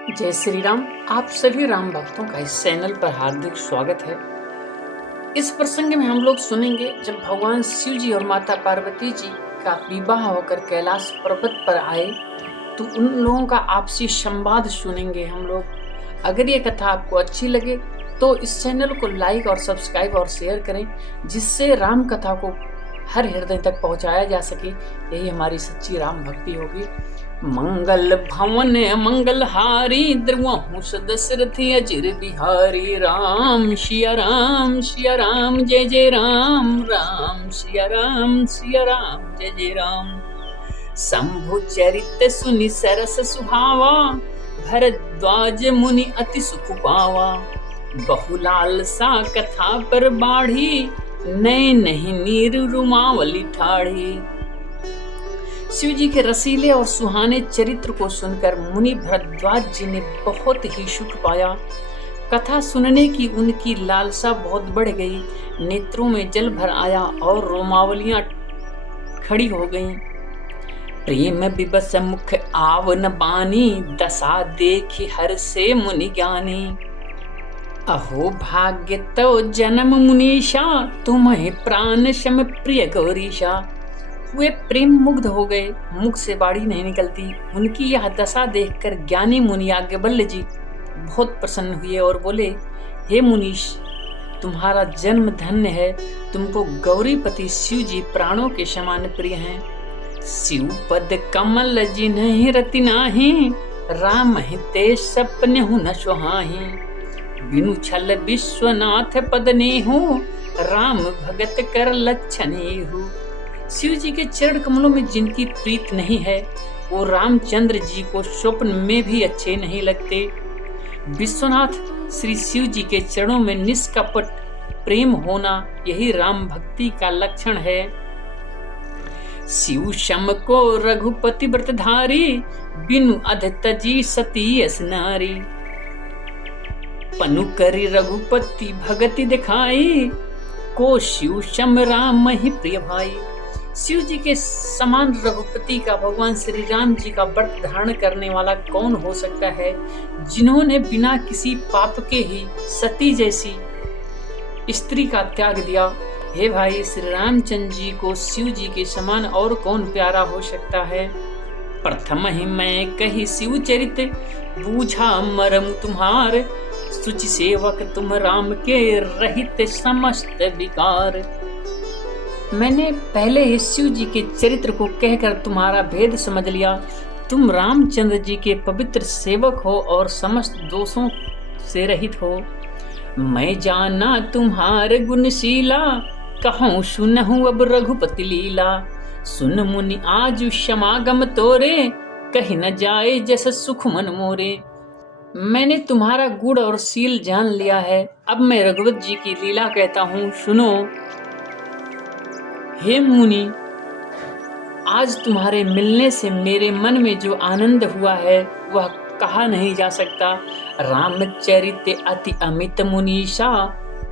जय श्री राम। आप सभी राम भक्तों का इस चैनल पर हार्दिक स्वागत है। इस प्रसंग में हम लोग सुनेंगे जब भगवान शिव जी और माता पार्वती जी का विवाह होकर कैलाश पर्वत पर आए तो उन लोगों का आपसी संवाद सुनेंगे हम लोग। अगर ये कथा आपको अच्छी लगे तो इस चैनल को लाइक और सब्सक्राइब और शेयर करें, जिससे राम कथा को हर हृदय तक पहुंचाया जा सके। यही हमारी सच्ची राम भक्ति होगी। मंगल भवन मंगलहारी द्रवहु दशरथी अजिर बिहारी। राम सिया राम जय जय राम। राम सिया राम जय जय राम। शंभु चरित सुनि सरस सुहावा। भरद्वाज मुनि अति सुख पावा। बहुलाल सा कथा पर बाढ़ी। नए नहीं नीर रुमावली ठाढ़ी। शिव जी के रसीले और सुहाने चरित्र को सुनकर मुनि भरद्वाज जी ने बहुत ही सुख पाया। कथा सुनने की उनकी लालसा बहुत बढ़ गई। नेत्रों में जल भर आया और रोमावलियां खड़ी हो गईं। प्रेम विवश मुख आवन बानी। दशा देखी हर से मुनि ज्ञानी। अहो भाग्य तो जन्म मुनीषा। तुम्हें प्राण सम प्रिय गौरीशा। वे प्रेम मुग्ध हो गए, मुख से बाड़ी नहीं निकलती। उनकी यह दशा देखकर ज्ञानी मुनि याज्ञवल्क्य जी बहुत प्रसन्न हुए और बोले, हे मुनीश, तुम्हारा जन्म धन्य है। तुमको गौरीपति शिव जी प्राणों के समान प्रिय हैं। शिव पद कमल जी नहीं रति नाही। राम हिते सपने हूँ न सुहाही। बिनु छल विश्वनाथ पद नेहु। राम भगत कर लक्षण एहु। शिव जी के चरण कमलों में जिनकी प्रीत नहीं है वो रामचंद्र जी को स्वप्न में भी अच्छे नहीं लगते। विश्वनाथ श्री शिव जी के चरणों में निष्कपट प्रेम होना यही राम भक्ति का लक्षण है। शिव शम को रघुपति व्रतधारी। बिनु अध तजी सती अस नारी। पनु करी रघुपति भगति दिखाई। को शिव शम राम ही प्रिय भाई। शिव जी के समान रघुपति का भगवान श्री राम जी का व्रत धारण करने वाला कौन हो सकता है, जिन्होंने बिना किसी पाप के ही सती जैसी स्त्री का त्याग दिया। हे भाई, श्री रामचंद्र जी को शिव जी के समान और कौन प्यारा हो सकता है। प्रथम ही मैं कही शिव चरित। बूझा मरम तुम्हार। सुचि सेवक तुम राम के रहित समस्त विकार। मैंने पहले ही शिव जी के चरित्र को कहकर तुम्हारा भेद समझ लिया। तुम रामचंद्र जी के पवित्र सेवक हो और समस्त दोषों से रहित हो। मैं जाना तुम्हारे गुणशीला। कहूँ सुनहु अब रघुपति लीला। सुन मुनि आज समागम तोरे। कहीं न जाए जस सुख मन मोरे। मैंने तुम्हारा गुण और शील जान लिया है। अब मैं रघुपति जी की लीला कहता हूँ, सुनो। हे मुनि, आज तुम्हारे मिलने से मेरे मन में जो आनंद हुआ है वह कहा नहीं जा सकता। रामचरित अति अमित मुनीषा।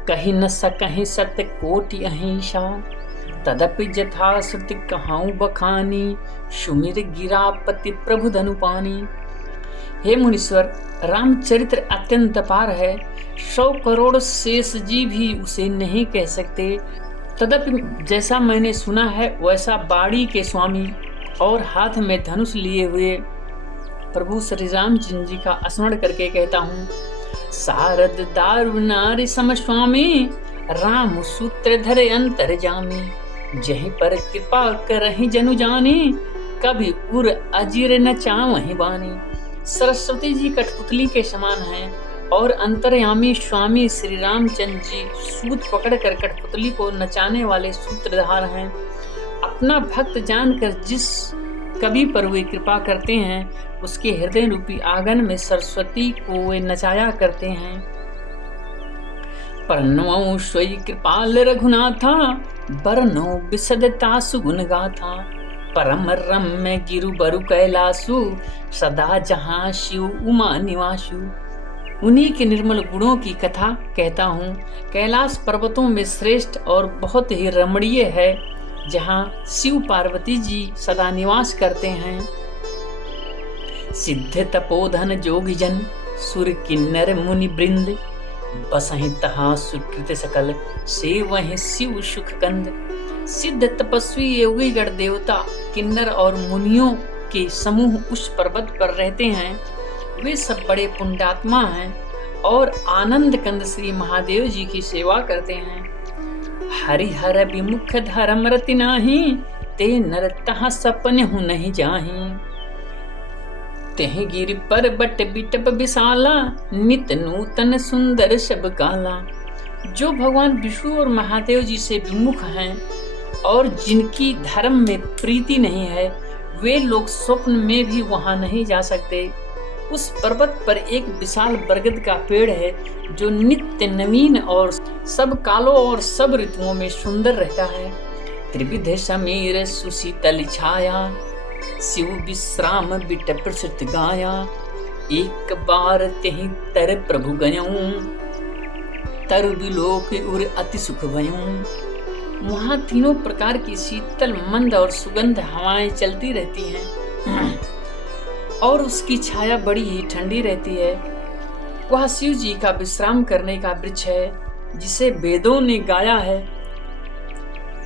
कहीं न सकहीं सत्य कोटि अहिंसा। तदपि जथा सत्य कहाऊं बखानी। सुमिर गिरापति प्रभु धनुपानी। हे मुनीश्वर, रामचरित्र अत्यंत अपार है। 100 करोड़ शेष जी भी उसे नहीं कह सकते। तदपि जैसा मैंने सुना है वैसा बाड़ी के स्वामी और हाथ में धनुष लिए हुए प्रभु श्री रामचंद्र जी का स्मरण करके कहता हूँ। सारद दारु नारी सम स्वामी। राम सूत्रधर अंतर जामी। जहीं पर कृपा करहि जनु जानी। कभी उर अजीर न चावहि बानी। सरस्वती जी कठपुतली के समान हैं और अंतर्यामी स्वामी श्री रामचंद्र जी सूत पकड़कर कठपुतली को नचाने वाले सूत्रधार हैं। अपना भक्त जानकर जिस कवि पर वे कृपा करते हैं उसके हृदय रूपी आंगन में सरस्वती को वे नचाया करते हैं। परनौ स्वयं कृपाल रघुनाथा। बरनौ विशदता सुगुण गाथा। परम रम्य गिरु बरु कैलासु। सदा जहाँ शिव उमा निवासु। उन्हीं के निर्मल गुणों की कथा कहता हूँ। कैलाश पर्वतों में श्रेष्ठ और बहुत ही रमणीय है, जहाँ शिव पार्वती जी सदा निवास करते हैं। सिद्ध तपोधन जोगी जन सुर किन्नर मुनि बृंद, बसहि तहाँ सुकृत सकल से वहीं शिव सुख कंद। सिद्ध तपस्वी योगी गण देवता किन्नर और मुनियों के समूह उस पर्वत पर रहते हैं। वे सब बड़े पुण्यात्मा हैं और आनंद कंद श्री महादेव जी की सेवा करते हैं। हरिहर विमुख धर्म रति नाही, ते नर तहाँ सपने हूँ नहीं जाही। तेहि गिरि पर्वत बिटप विशाला, नित नूतन सुंदर सब काला। जो भगवान विष्णु और महादेव जी से विमुख हैं और जिनकी धर्म में प्रीति नहीं है, वे लोग स्वप्न में भी वहां नहीं जा सकते। उस पर्वत पर एक विशाल बरगद का पेड़ है जो नित्य नवीन और सब कालों और सब ऋतुओं में सुंदर रहता है। त्रिविध समीर सुशीतल छाया, शिव विश्राम बिटप श्रुत गाया। एक बार तेहि तर प्रभु गयऊं, तरु बिलोक उर अति सुख भयऊं। वहाँ तीनों प्रकार की शीतल मंद और सुगंध हवाएं चलती रहती हैं और उसकी छाया बड़ी ही ठंडी रहती है। वह शिव जी का विश्राम करने का वृक्ष है जिसे वेदों ने गाया है।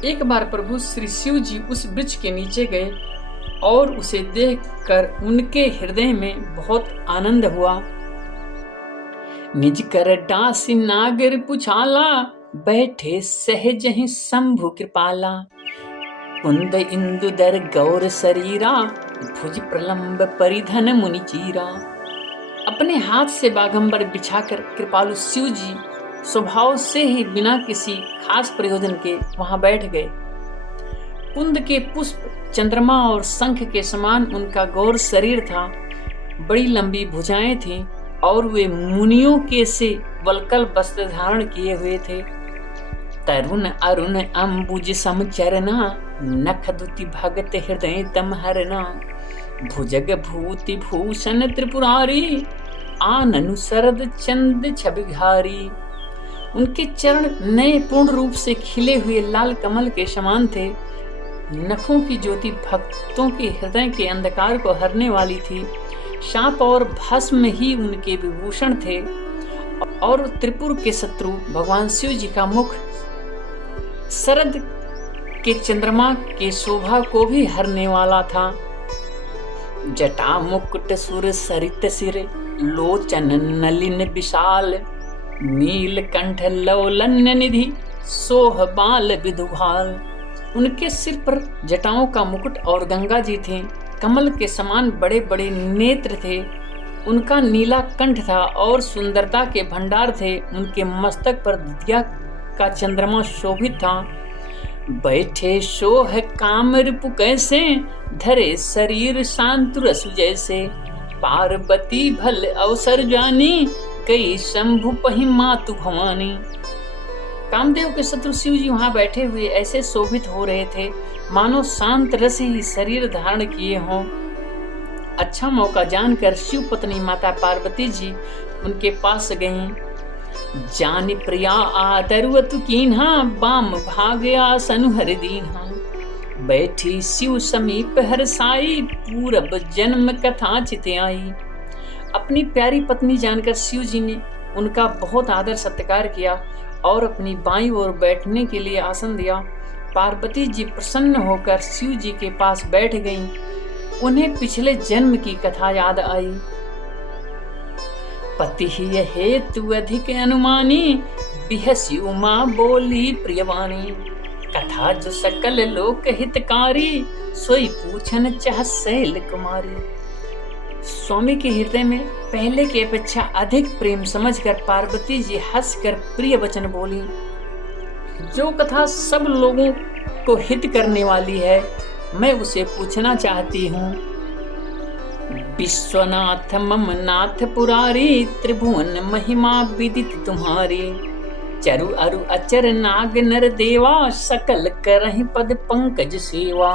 एक बार प्रभु श्री शिव जी उस वृक्ष के नीचे गए और उसे देखकर उनके हृदय में बहुत आनंद हुआ। निज कर डासी नागर पुछाला, बैठे सहज ही शंभु कृपाला। कुंद इंदुदर गौर शरीरा, भुज प्रलंब परिधन मुनि चीरा। अपने हाथ से बागंबर बिछाकर कृपालु शिव जी स्वभाव से ही बिना किसी खास प्रयोजन के वहां बैठ गए। कुंद के पुष्प, चंद्रमा और शंख के समान उनका गौर शरीर था। बड़ी लंबी भुजाएं थीं और वे मुनियों के से वल्कल वस्त्र धारण किए हुए थे। तरुण अरुण अंबुज समचरना, नख दुति भगत हृदय तम हरना। भुजग भूति भूषण त्रिपुरारी, आननु शरद चंद छबिघारी। उनके चरण नए पूर्ण रूप से खिले हुए लाल कमल के समान थे। नखों की ज्योति भक्तों के हृदय के अंधकार को हरने वाली थी। शाप और भस्म ही उनके विभूषण थे और त्रिपुर के शत्रु भगवान शिव जी का मुख शरद के चंद्रमा के शोभा को भी हरने वाला था। जटा मुकुट सुर सरित सिर, लोचन नलिन विशाल। नीलकंठ लौलन्य निधि, सोह बाल विधुभाल। उनके सिर पर जटाओं का मुकुट और गंगा जी थे। कमल के समान बड़े बड़े नेत्र थे। उनका नीला कंठ था और सुंदरता के भंडार थे। उनके मस्तक पर दिया का चंद्रमा शोभित था। बैठे शोह काम रिपु कैसे, धरे शरीर शांत रसु जैसे। पार्वती भल अवसर जानी, कई शंभु पहि मातु भवानी। कामदेव के शत्रु शिव जी वहां बैठे हुए ऐसे शोभित हो रहे थे मानो शांत रसी शरीर धारण किए हों। अच्छा मौका जानकर शिव पत्नी माता पार्वती जी उनके पास गईं। जानि प्रिया आदरवतु कीन्हा, बाम भाग्या सनु हर दीन्हा। बैठी शिव समीप हर साई, पूरब जन्म कथा चित आई। अपनी प्यारी पत्नी जानकर शिव जी ने उनका बहुत आदर सत्कार किया और अपनी बाईं ओर बैठने के लिए आसन दिया। पार्वती जी प्रसन्न होकर शिव जी के पास बैठ गईं। उन्हें पिछले जन्म की कथा याद आई। पति ही हेतु अधिक अनुमानी, बिहसी उमा बोली प्रियवाणी। कथा जो सकल लोक हितकारी, सोई पूछन चाह शैल कुमारी। स्वामी के हृदय में पहले की अपेक्षा अधिक प्रेम समझकर पार्वती जी हंसकर प्रिय वचन बोली। जो कथा सब लोगों को हित करने वाली है, मैं उसे पूछना चाहती हूँ। विश्वनाथ मम नाथ पुरारी, त्रिभुवन महिमा विदित तुम्हारी। चरु अरु अचर नाग नर देवा, सकल करहि पद पंकज सेवा।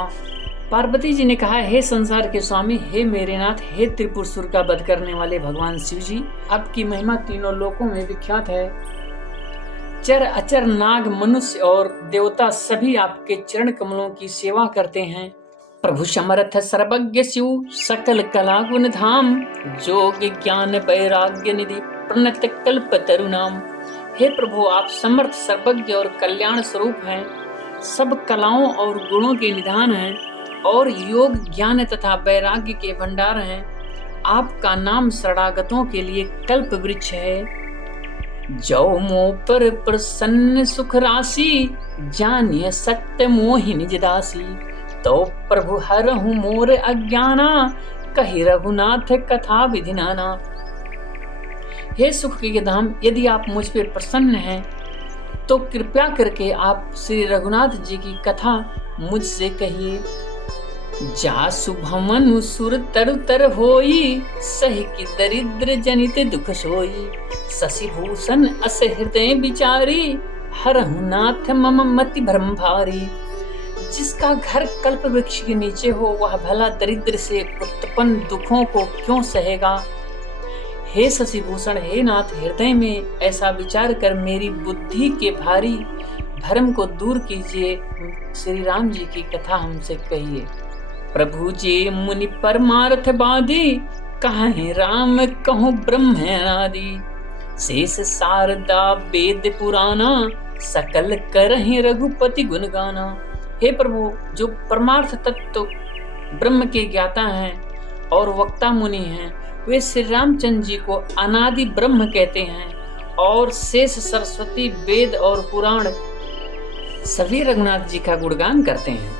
पार्वती जी ने कहा, हे संसार के स्वामी, हे मेरे नाथ, हे त्रिपुरसुर का वध करने वाले भगवान शिव जी, आपकी महिमा तीनों लोकों में विख्यात है। चर अचर नाग मनुष्य और देवता सभी आपके चरण कमलों की सेवा करते हैं। प्रभु समर्थ सर्वज्ञ शिव सकल कला गुण धाम, जोग ज्ञान वैराग्य निधि प्रणत कल्प तरुनाम। हे प्रभु, आप समर्थ सर्वज्ञ और कल्याण स्वरूप हैं, सब कलाओं और गुणों के निधान हैं और योग ज्ञान तथा वैराग्य के भंडार हैं। आपका नाम शरणागतों के लिए कल्प वृक्ष है। जो मोह पर प्रसन्न सुख राशि, जानिए सत्य मोहि निज दासी। तो प्रभु हरहु मोर अज्ञाना, कहि रघुनाथ कथा विधि नाना। हे सुख के धाम, यदि आप मुझ पर प्रसन्न हैं तो कृपया करके आप श्री रघुनाथ जी की कथा मुझसे कहिए। जासु भमनु सुर तरु तर होई, सही की दरिद्र जनित दुख सोई। शशि भूषण अस हृदय विचारी, हरहु नाथ मम मति भ्रम भारी। जिसका घर कल्प वृक्ष के नीचे हो, वह भला दरिद्र से उत्पन्न दुखों को क्यों सहेगा। हे शशि भूषण, हे नाथ, हृदय में ऐसा विचार कर मेरी बुद्धि के भारी भ्रम को दूर कीजिए। श्री राम जी की कथा हमसे कहिए। प्रभु जी मुनि परमार्थ बादी, कहीं राम कहूँ ब्रह्म अनादि। शेष शारदा वेद पुराना, सकल करहि रघुपति गुण गाना। हे प्रभु, जो परमार्थ तत्व ब्रह्म के ज्ञाता हैं और वक्ता मुनि हैं, वे श्री रामचंद्र जी को अनादि ब्रह्म कहते हैं और शेष सरस्वती वेद और पुराण सभी रघुनाथ जी का गुणगान करते हैं।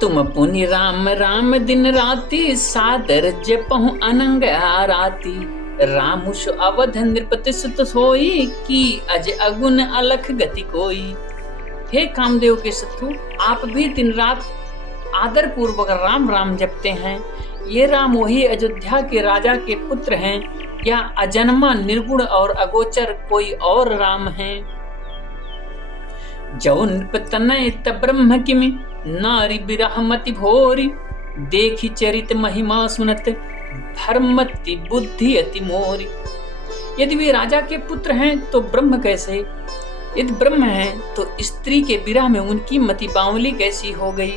तुम पुनि राम राम दिन राति, सादर जपहु अनंग आराती। रामुष अवध नृपति सुत सोई, की अज अगुन अलख गति कोई। हे कामदेव के शत्रु, आप भी दिन रात आदर पूर्वक राम राम जपते हैं। ये राम वही अयोध्या के राजा के पुत्र हैं या अजन्मा निर्गुण और अगोचर कोई और राम हैं। जो नृपतनय ब्रह्म किमि, नारी बिरहमति भोरी। देखी चरित महिमा सुनत, धर्मति बुद्धि अति मोरी। यदि वे राजा के पुत्र हैं तो ब्रह्म कैसे, यदि ब्रह्म हैं तो स्त्री के विरह में उनकी मति बावली कैसी हो गई।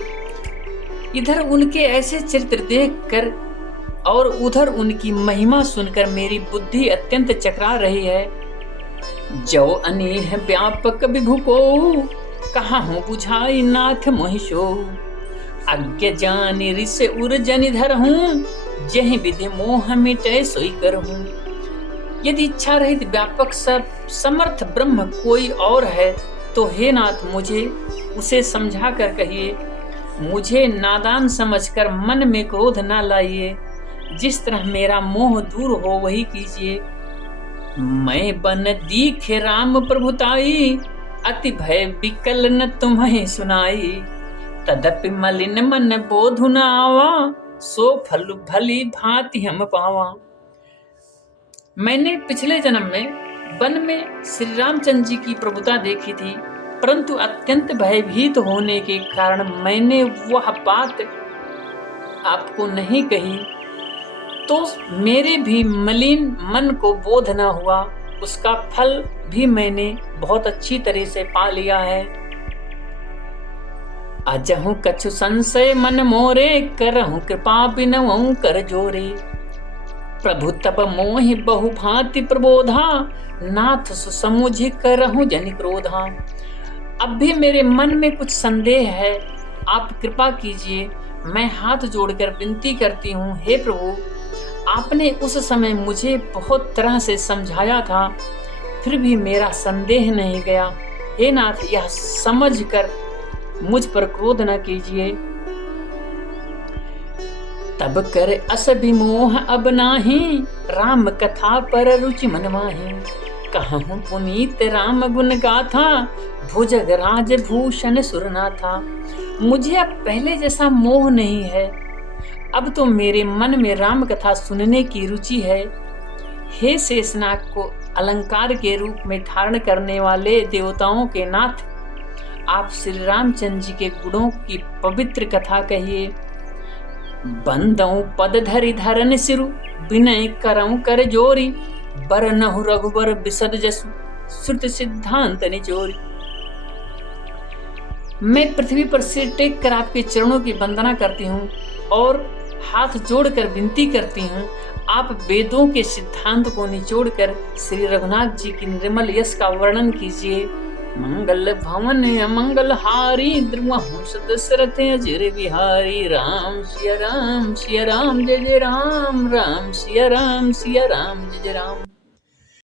इधर उनके ऐसे चरित्र देखकर और उधर उनकी महिमा सुनकर मेरी बुद्धि अत्यंत चकरा रही है। जो अनेह व्यापक विभु को, कहाँ हूँ बुझाई नाथ मोहिशो। अज्ञ जानि ऋष उर जनि धर हूँ, जहि विधि मोह मिटे सोई कर हूँ। यदि इच्छा रहित व्यापक सब समर्थ ब्रह्म कोई और है तो हे नाथ, मुझे उसे समझा कर कहिए। मुझे नादान समझकर मन में क्रोध न लाइए। जिस तरह मेरा मोह दूर हो वही कीजिए। मैं बन दीखे राम प्रभुताई, अति भय विकल न तुम्हें सुनाई। तदपि मलिन मन बोधु न आवा, सो फल भली भांति हम पावा। मैंने पिछले जन्म में वन में श्री रामचंद्र जी की प्रभुता देखी थी, परंतु अत्यंत भयभीत होने के कारण मैंने वह बात आपको नहीं कही, तो मेरे भी मलिन मन को बोध न हुआ। उसका फल भी मैंने बहुत अच्छी तरह से पा लिया है। अजहु कछु संशय मन मोरे, करहु कृपा बिनवहु कर जोरे। प्रभु तप मोहि बहु भांति प्रबोधा, नाथ सुसमुझ करहु जनि क्रोधा। अब भी मेरे मन में कुछ संदेह है, आप कृपा कीजिए। मैं हाथ जोड़कर विनती करती हूँ, हे प्रभु, आपने उस समय मुझे बहुत तरह से समझाया था, फिर भी मेरा संदेह नहीं गया। हे नाथ, यह समझ कर मुझ पर क्रोध न कीजिए। तब कर अस विमोह अब नाही, राम कथा पर रुचि मन माही। कहूँ पुनीत राम गुण गाथा, भुजग राज भूषण सुरनाथा। मुझे अब पहले जैसा मोह नहीं है, अब तो मेरे मन में राम कथा सुनने की रुचि है। हे शेषनाग को अलंकार के रूप में धारण करने वाले देवताओं के नाथ, आप श्री रामचंद्र जी के गुणों की पवित्र कथा कहिए। बंदऊ पद धरि धरन सिरु, विनय करऊं कर जोरी। बरनहु रघुबर बिसद जसु, श्रुत सिद्धांत निचोरी। मैं पृथ्वी पर सिर टेक कर आपके चरणों की वंदना करती हूँ और हाथ जोड़कर विनती करती हूँ, आप वेदों के सिद्धांत को निचोड़कर श्री रघुनाथ जी की निर्मल यश का वर्णन कीजिए। मंगल भवन अमंगल हारी द्रुवहुंस दशरथ अजर बिहारी। राम सिया राम जय जय राम, राम सिया राम जय जय राम।